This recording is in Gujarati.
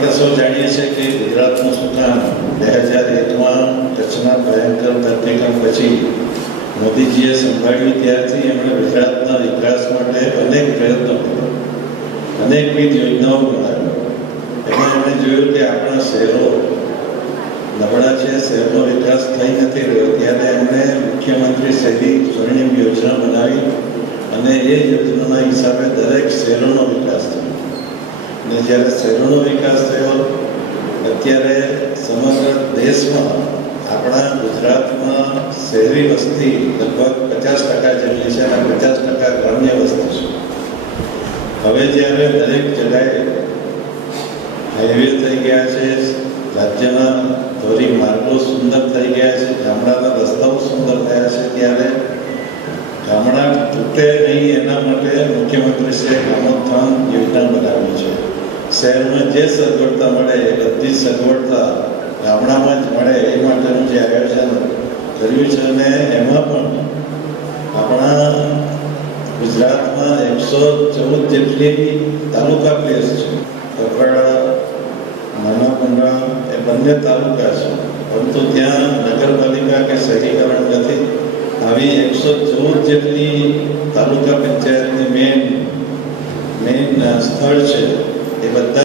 આપણે સૌ જાણીએ છીએ કે ગુજરાતનું સુકાન 2001માં કચ્છના ભયંકર ધરતીકંપ પછી મોદીજીએ સંભાળ્યું ત્યારથી એમણે ગુજરાતના વિકાસ માટે અનેક પ્રયત્નો કર્યા, અનેકવિધ યોજનાઓ બનાવી. એમાં એમણે જોયું કે આપણા શહેરો નબળા છે, શહેરનો વિકાસ થઈ નથી રહ્યો. ત્યારે એમણે મુખ્યમંત્રી શહેરી સ્વર્ણિમ યોજના બનાવી અને એ યોજનાના હિસાબે દરેક શહેરોનો વિકાસ થયો. અને જ્યારે શહેરોનો વિકાસ થયો, અત્યારે સમગ્ર દેશમાં આપણા ગુજરાતમાં શહેરી વસ્તી લગભગ 50% જેટલી છે અને 50% ગ્રામ્ય વસ્તી છે. હવે જ્યારે દરેક જગ્યાએ હાઈવે થઈ ગયા છે, રાજ્યના ધોરી માર્ગો સુંદર થઈ ગયા છે, ગામડાના રસ્તાઓ સુંદર થયા છે, ત્યારે ગામડા તૂટે નહીં એના માટે મુખ્યમંત્રીશ્રીએ ગામોત્થાન યોજના બનાવી છે. શહેરમાં જે સગવડતા મળે એ બધી સગવડતા ગામડામાં જ મળે એ માટેનું જે આયોજન કર્યું છે. અને એમાં પણ આપણા ગુજરાતમાં 114 જેટલી તાલુકા પ્લેસ છે. કપરાડા, નાનાકુંડા એ બંને તાલુકા છે, પરંતુ ત્યાં નગરપાલિકા કે શહેરીકરણ નથી. આવી 114 જેટલી તાલુકા પંચાયતની મેઇન સ્થળ છે. એ બધા